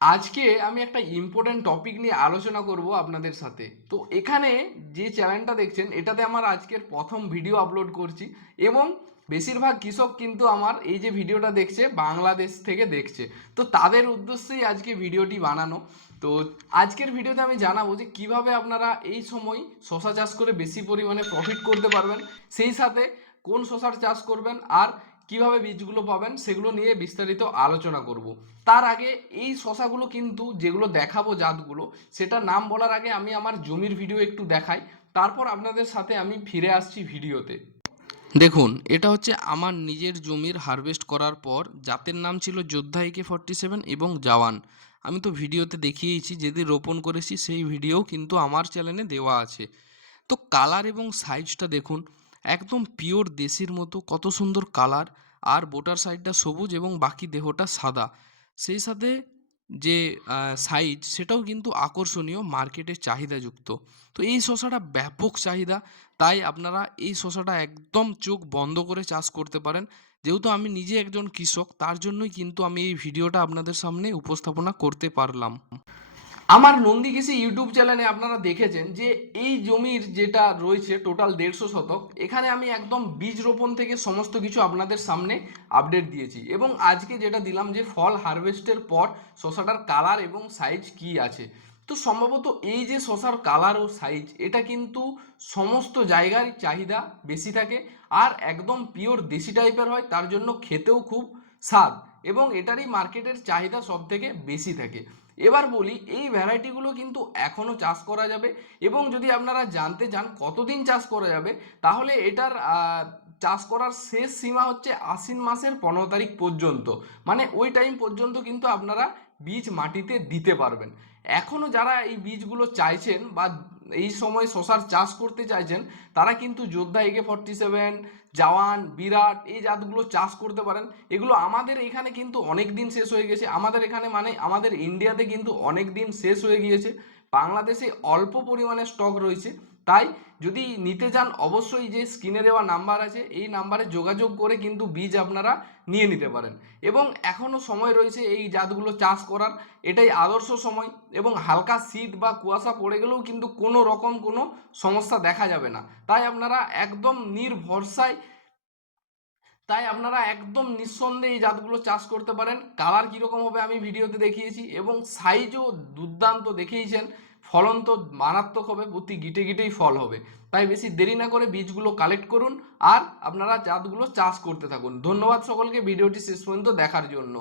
আজকে আমি একটা ইম্পর্টেন্ট টপিক নিয়ে আলোচনা করব আপনাদের সাথে। তো এখানে যে চ্যানেলটা দেখছেন এটাতে আমার আজকের প্রথম ভিডিও আপলোড করছি এবং বেশিরভাগ কৃষক কিন্তু আমার এই যে ভিডিওটা দেখছে বাংলাদেশ থেকে দেখছে। তো তাদের উদ্দেশ্যেই আজকে ভিডিওটি বানানো। তো আজকের ভিডিওতে আমি জানাবো যে কিভাবে আপনারা এই সময় শশা চাষ করে বেশি পরিমাণে প্রফিট করতে পারবেন, সেই সাথে কোন শশার চাষ করবেন আর কিভাবে বীজগুলো পাবেন সেগুলো নিয়ে বিস্তারিত আলোচনা করব। তার আগে এই শশাগুলো কিন্তু যেগুলো দেখাবো জাতগুলো, সেটা নাম বলার আগে আমি আমার জমির ভিডিও একটু দেখাই, তারপর আপনাদের সাথে আমি ফিরে আসছি ভিডিওতে। দেখুন, এটা হচ্ছে আমার নিজের জমির হারভেস্ট করার পর জাতের নাম ছিল যোদ্ধা AK-47 এবং জওয়ান। আমি তো ভিডিওতে দেখিয়েছি, যেদিন রোপণ করেছি সেই ভিডিও কিন্তু আমার চ্যানেলে দেওয়া আছে। তো কালার এবং সাইজটা দেখুন, একদম পিওর দেশির মতো কত সুন্দর কালার। আর বোটার সাইডটা সবুজ এবং বাকি দেহটা সাদা। সেই সাথে যে সাইজ সেটাও কিন্তু আকর্ষণীয়, মার্কেটে চাহিদাযুক্ত। তো এই শসাটা ব্যাপক চাহিদা, তাই আপনারা এই শসাটা একদম চোখ বন্ধ করে চাষ করতে পারেন। যেহেতু আমি নিজে একজন কৃষক, তার জন্যই কিন্তু আমি এই ভিডিওটা আপনাদের সামনে উপস্থাপনা করতে পারলাম। আমার নন্দীকেশি ইউটিউব চ্যানেলে আপনারা দেখেছেন যে এই জমির যেটা রয়েছে টোটাল 150 শতক, এখানে আমি একদম বীজ রোপণ থেকে সমস্ত কিছু আপনাদের সামনে আপডেট দিয়েছি এবং আজকে যেটা দিলাম যে ফল হারভেস্টের পর শসাটার কালার এবং সাইজ কি আছে। তো সম্ভবত এই যে শসার কালার ও সাইজ, এটা কিন্তু সমস্ত জায়গার চাহিদা বেশি থাকে আর একদম পিওর দেশি টাইপের হয়, তার জন্য খেতেও খুব স্বাদ এবং এটারই মার্কেটের চাহিদা সব থেকে বেশি থাকে। এবার বলি, এই ভ্যারাইটিগুলো কিন্তু এখনও চাষ করা যাবে এবং যদি আপনারা জানতে চান কতদিন চাষ করা যাবে, তাহলে এটার চাষ করার শেষ সীমা হচ্ছে আশ্বিন মাসের 15 তারিখ পর্যন্ত। মানে ওই টাইম পর্যন্ত কিন্তু আপনারা বীজ মাটিতে দিতে পারবেন। এখনও যারা এই বীজগুলো চাইছেন বা এই সময় শশার চাষ করতে চাইছেন, তারা কিন্তু যোদ্ধা AK-47, জওয়ান, বিরাট এই জাতগুলো চাষ করতে পারেন। এগুলো আমাদের এখানে কিন্তু অনেক দিন শেষ হয়ে গেছে, আমাদের এখানে মানে আমাদের ইন্ডিয়াতে কিন্তু অনেক দিন শেষ হয়ে গিয়েছে। বাংলাদেশে অল্প পরিমাণে স্টক রয়েছে। তাই যদি নিতে চান, অবশ্যই যে স্ক্রিনে দেওয়া নাম্বার আছে এই নাম্বারে যোগাযোগ করে কিন্তু বীজ আপনারা নিয়ে নিতে পারেন এবং এখনও সময় রয়েছে এই জাতগুলো চাষ করার। এটাই আদর্শ সময় এবং হালকা শীত বা কুয়াশা পড়ে গেলেও কিন্তু কোনো রকম কোনো সমস্যা দেখা যাবে না। তাই আপনারা একদম নির্ভরসায় তাই আপনারা একদম নিঃসন্দেহে এই জাতগুলো চাষ করতে পারেন। কালার কীরকম হবে আমি ভিডিওতে দেখিয়েছি এবং সাইজও দুর্দান্ত দেখিয়েছেন। ফলন তো মারাত্মক হবে, প্রতি গিটে গিটেই ফল হবে। তাই বেশি দেরি না করে বীজগুলো কালেক্ট করুন আর আপনারা জাতগুলো চাষ করতে থাকুন। ধন্যবাদ সকলকে ভিডিওটি শেষ পর্যন্ত দেখার জন্য।